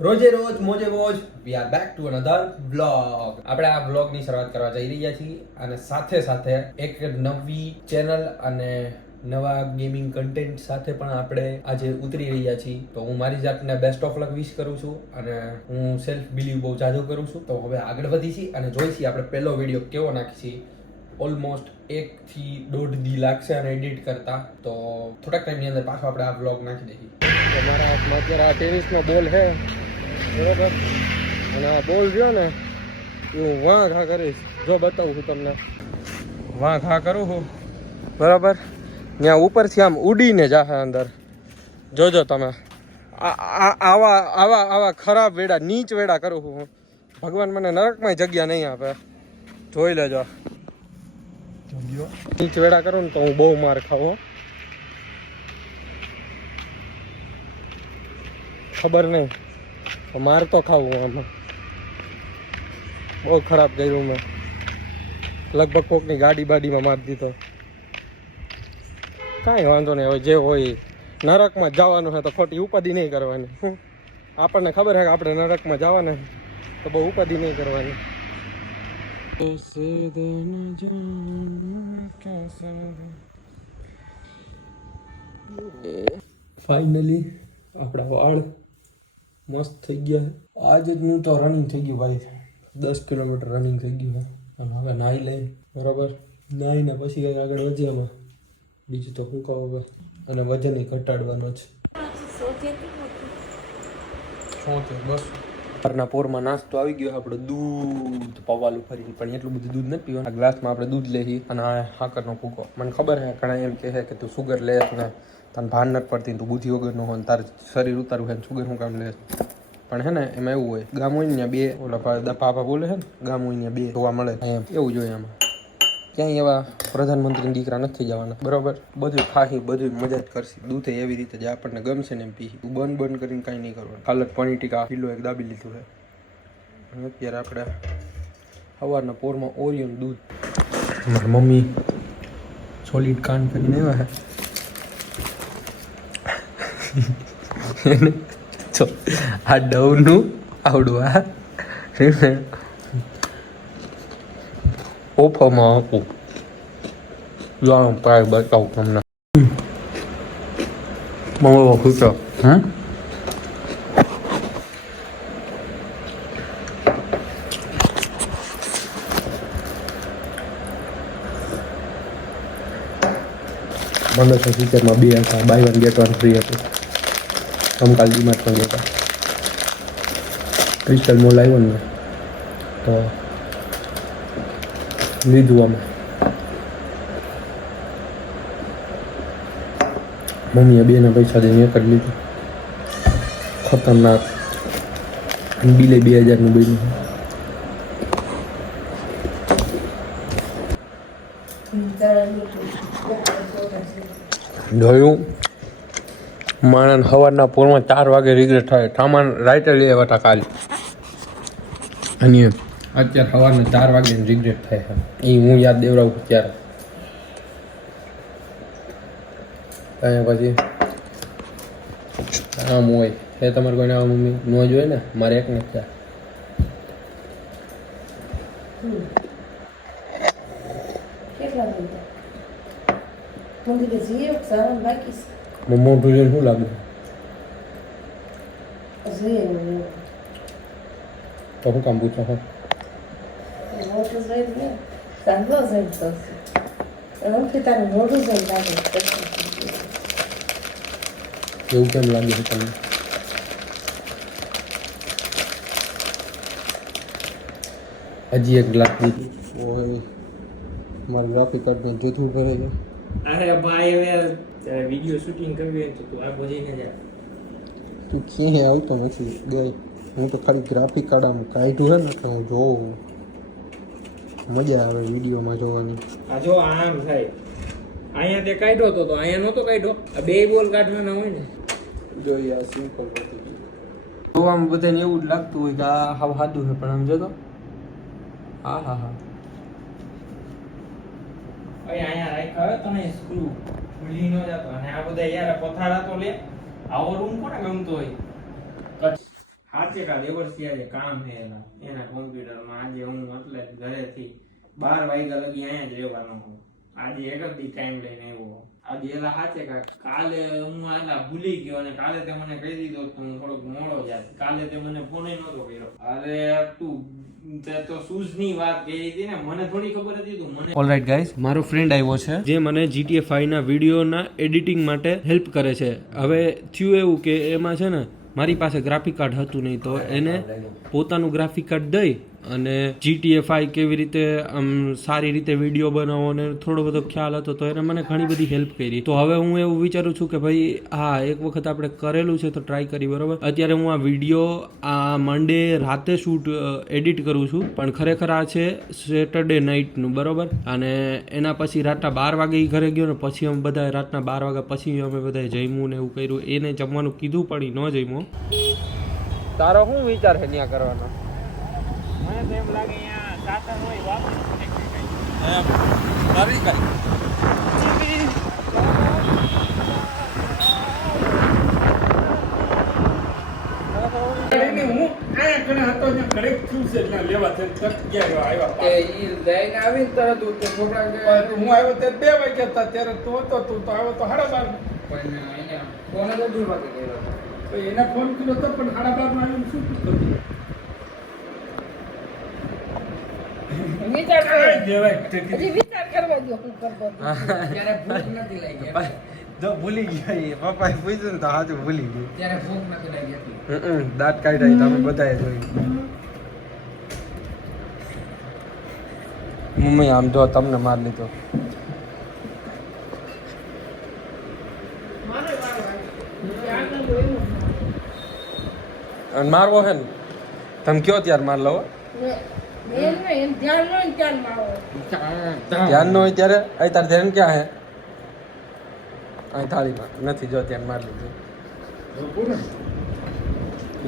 રોજે રોજ મોજે મોજ we are back to another vlog. આપણે આ વ્લોગની શરૂઆત કરવા જઈ રહ્યા છીએ અને સાથે સાથે એક નવી ચેનલ અને નવા ગેમિંગ કન્ટેન્ટ સાથે પણ આપણે આજે ઉતરી રહ્યા છીએ. તો હું મારી જાતને બેસ્ટ ઓફ લક વિશ કરું છું અને હું સેલ્ફ બિલીવ બહુ જાજો કરું છું. તો હવે આગળ વધી છીએ અને જોઈશી આપણે પહેલો વિડીયો કેવો નાખીશી. ઓલમોસ્ટ 1 થી 1.5 દી લાગશે અને એડિટ કરતા, તો થોડાક ટાઈમની અંદર પાછો આપણે આ વ્લોગ નાખી દઈએ. તમારા હાથમાં અત્યારે આ ટેનિસનો બોલ છે બરોબર, અને આ બોલ રહ્યો ને હું વાં ઘા કરીશ. જો બતાવું છું તમને, વાં ઘા કરું છું બરાબર, ત્યાં ઉપરથી આમ ઉડીને જાહે અંદર. જોજો તમે, આવા આવા આવા ખરાબ વેડા, નીચ વેડા કરું છું હું. ભગવાન મને નરકમાં જગ્યા નહીં આપે, જોઈ લેજો. નીચ વેડા કરું ને તો હું બહુ માર ખાવું, ખબર નહીં, માર તો ખાવું આમાં. બહુ ખરાબ કર્યું મેં, લગભગ કોકની ગાડી બાડીમાં મારી દીધો. કાંઈ વાંધો નહીં, હવે જે હોય નરકમાં જવાનું છે તો ખોટી ઉપાધિ નહીં કરવાની. આપણને ખબર છે કે આપણે નરકમાં જવાના, તો બહુ ઉપાધિ નહીં કરવાની. ફાઇનલી આપણા વાળ મસ્ત થઈ ગયા. આજે જ હું તો રનિંગ થઈ ગયું ભાઈ, 10 કિલોમીટર રનિંગ થઈ ગયું છે. અને હવે નાહી લઈ બરાબર, નાહીને પછી કંઈક આગળ વધીએ એમાં. બીજું તો શું કહું હવે, અને વજન ઘટાડવાનો છે. સવારના પોરમાં નાસ્તો આવી ગયો આપણો, દૂધ પવાલું ફરી. પણ એટલું બધું દૂધ નથી પીવાનું. આ ગ્લાસમાં આપણે દૂધ લઈએ અને આ સાકરનો ભૂકો. મને ખબર છે ઘણા એમ કહે કે તું સુગર લે ને તને ભાન નથી પડતી, તું બુદ્ધિ વગરનો હોય ને તારે શરીર ઉતારવું છે, સુગર શું કામ લે. પણ હે ને એમાં એવું હોય, ગામ હોય ને બે ઓલા પાપા બોલે છે ને, ગામ હોય ને બે જોવા મળે એમ, એવું જોઈએ આમાં. ક્યાંય એવા પ્રધાનમંત્રીના દીકરા નથી જવાના બરોબર. બધું ખાહી, બધું મજા જ કરશે. દૂધ એવી રીતે જે આપણને ગમશે ને એમ પી. તું બંધ કરીને કાંઈ નહીં કરવાનું. હાલત પાણી ટીકા કિલો એક દાબી લીધું છે. અને અત્યારે આપણે સવારના પોરમાં ઓરિયન દૂધ. મારી મમ્મી સોલિડ કાન કરીને આવ્યા છે. આ ડવનું આવડું આ ઓફરમાં આપું. જો પાય બતાવું તમને. મમ્મી ખુશો મને તો ફીચરમાં 2 હતા, બાય 1 ગેટ 1 ફ્રી હતું. સમકાલ ડીમાર્ટમાં ગયા હતા, ક્રિસ્ટલ મોલ આવ્યો ને તો લીધું અમે. મમ્મીએ 2ના પૈસા દઈને એક જ લીધું. ખતરનાક. બિલે 2000નું બન્યું. જોયું માણસ સવારના પોરમાં 4 વાગે રિગ્રેટ થાય. સામાન રાઈટે લઈ આવ્યા હતા કાલે, અને અત્યારે સવારના 4 વાગે રિગ્રેટ થાય છે. એ હું યાદ દેવડાવું ત્યારે. અહીંયા પછી આમ હોય એ તમારે કોઈને આવા મમ્મી ન જોઈએ ને, મારે એક નથી ત્યાં. મોટું જોઈને શું લાગે? તો શું કામ પૂછો? એવું કેમ લાગે છે તમને? હજી એક ગ્લાસ દીધું. મારું ગ્રાફિક કાર્ડને જૂથું ભરે છે. અરે ભાઈ, હવે વિડીયો શૂટિંગ કરવી હોય તો તું આગળ જઈને જા. તું ક્યાંય આવતો નથી ગઈ. હું તો ખાલી ગ્રાફિક કાર્ડ આમ કાઢ્યું છે ને એટલે હું જોઉં, મજા આવે વિડીયોમાં જોવાની. આ જો આમ થાય, અહીંયા તે કાઢ્યો તો અહીંયા નહોતો કાઢ્યો. આ 2 બોલ કાઢવાના હોય ને. જોઈએ આ સિમ્પલ વસ્તુ જોવામાં બધાને એવું જ લાગતું હોય કે આ હાવ સાદું છે, પણ આમ જોતો હા હા હા અહીંયા રાખ્યા હોય તને સ્ક્રૂ ભૂલી ન જતો. અને આ બધા યાર પથારા તો લે, આવો રૂમ કોને ગમતો હોય? આજે કા દેવર્ષી આજે કામ છે એના કોમ્પ્યુટરમાં. આજે હું એટલે ઘરેથી 12 વાગ્યા લગી અહીંયા જ રહેવાનો હું. આજે એક જ દી ટાઈમ લઈને આવ્યો. આજે એલા સાચે કા કાલે હું આલા ભૂલી ગયો અને કાલે તે મને કહી દીધો કે હું થોડોક મોડો જાત. કાલે તે મને ફોન નહોતો કર્યો. અરે તું તે તો શૂઝ ની વાત કહી હતી ને, મને થોડી ખબર હતી તું મને. ઓલરાઈટ ગાઈસ, મારો ફ્રેન્ડ આવ્યો છે જે મને GTA 5 ના વિડીયોના એડિટિંગ માટે હેલ્પ કરે છે. હવે થયું એવું કે એમાં છે ને મારી પાસે ગ્રાફિક કાર્ડ હતું નહીં, તો એને પોતાનું ગ્રાફિક કાર્ડ દઈ અને GTA 5 કેવી રીતે આમ સારી રીતે વિડીયો બનાવો અને થોડો બધો ખ્યાલ હતો, તો એને મને ઘણી બધી હેલ્પ કરી. તો હવે હું એવું વિચારું છું કે ભાઈ હા, એક વખત આપણે કરેલું છે તો ટ્રાય કરી. બરોબર, અત્યારે હું આ વિડીયો આ મંડે રાતે શૂટ એડિટ કરું છું, પણ ખરેખર આ છે સેટરડે નાઇટનું. બરોબર, અને એના પછી રાતના 12 વાગે ઈ ઘરે ગયો ને પછી અમે બધા રાતના 12 વાગ્યા પછી અમે બધાએ જમ્યું ને એવું કર્યું. એને જમવાનું કીધું પણ ઈ ન જમ્યો. તારો શું વિચાર છે ત્યાં કરવાનો? મને તો એમ લાગે અહીંયા સાતર હોય વાપરી એમ કરી કઈ ફોન કર્યો તો પણ 12:30 માં શું વિચાર કરવા દો હું કરતો ત્યારે ભૂખ નથી લાગી જો ભૂલી ગયા એ પપ્પાએ પૂછ્યું ને તો હાજુ ભૂલી ગયું. ત્યારે ભૂખ નથી લાગી દાંત કાઢ્યા તમે બધાએ જોઈ. મમ્મી આમ જો તમને માર લીધો. અને મારવો હે ને તમે કયો ત્યારે માર લો. ધ્યાન ન હોય ત્યારે અહીં તાર ધ્યાન ક્યાં હે? અહીં થાળીમાં નથી. જો ધ્યાન માર લીધું.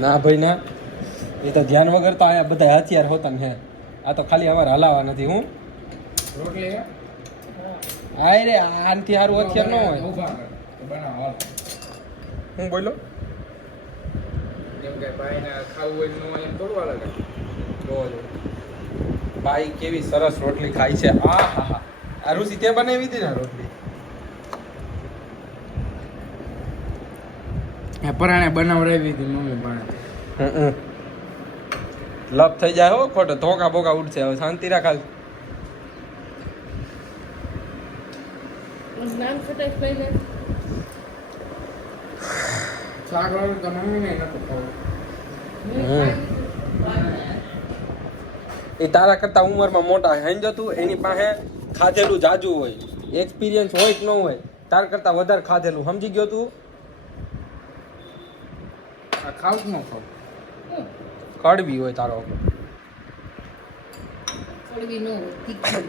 ના ભાઈ ના, એ તો ધ્યાન વગર તો અહીંયા બધા હથિયાર હોતા ને હે. આ તો ખાલી અમારે હલાવા નથી. હું રોટલી આય રે આનથી સારું હથિયાર ન હોય. હું બોલો જેમ કે ભાઈને ખાવું હોય નો એમ થોડું લાગે. ભાઈ કેવી સરસ રોટલી ખાય છે. આ હા હા, આ રુચિ તે બનાવી હતી ને રોટલી. પરાણે બનાવડાવી હતી મમ્મી પાસે. લપ થઈ જાય હો ખોટો. ધોકા બોકા ઉડશે. હવે શાંતિ રાખ. શાક વાળું તો મમ્મી ને નતું ખાવું. એ તારા કરતા ઉંમરમાં મોટા હેંજો તું, એની પાસે ખાધેલું જાજુ હોય, એક્સપિરિયન્સ હોય કે ન હોય. તારા કરતા વધારે ખાધેલું, સમજી ગયો તું? આ ખાવું કે ન ખાવું? કડવી હોય તારો. કડવી ન હોય, તીખી.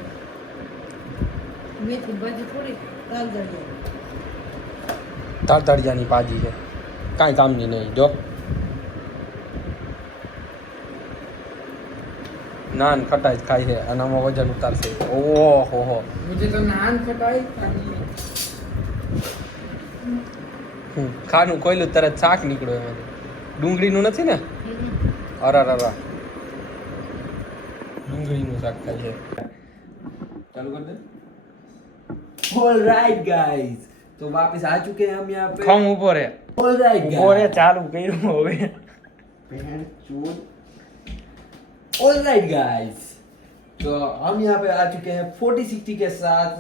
મેથી ભાજી થોડી તળતળિયાની ભાજી છે, કાંઈ કામની નહીં. જો નાન ખટાઈ જ ખાય છે અને આમાં વજન ઉતારશે. ઓહો હો, મુજે તો નાન ખટાઈ ખાનું કોયલું તરત શાક નીકળ્યું એમાંથી. ડુંગળીનું નથી ને? અરા ડુંગળીનું શાક ખાય છે. ચાલુ कर दे. ऑलराइट गाइस, तो वापस आ चुके हैं हम यहाँ पे. ખમ ઉભો રે. ऑलराइट ઉભો રે, ચાલુ કર્યું હવે. बहन चोद. ऑलराइट गाइस, तो हम यहाँ पे आ चुके हैं 4060 के साथ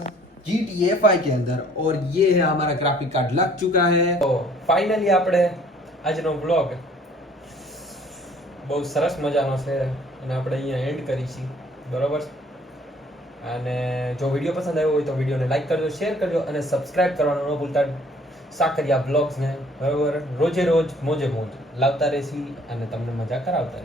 GTA 5 के अंदर और ये है हमारा ग्राफिक कार्ड लग चुका है. તો ફાઇનલી આપણે આજનો બ્લોગ બહુ સરસ મજાનો છે અને આપણે અહીંયા એન્ડ કરીશું. બરોબર, અને જો વિડીયો પસંદ આવ્યો હોય તો વિડીયોને લાઈક કરજો, શેર કરજો અને સબસ્ક્રાઇબ કરવાનું ન ભૂલતા. સાકરિયા બ્લોગ્સને બરોબર રોજે રોજ મોજે મોજ લાવતા રહેશી અને તમને મજા કરાવતા.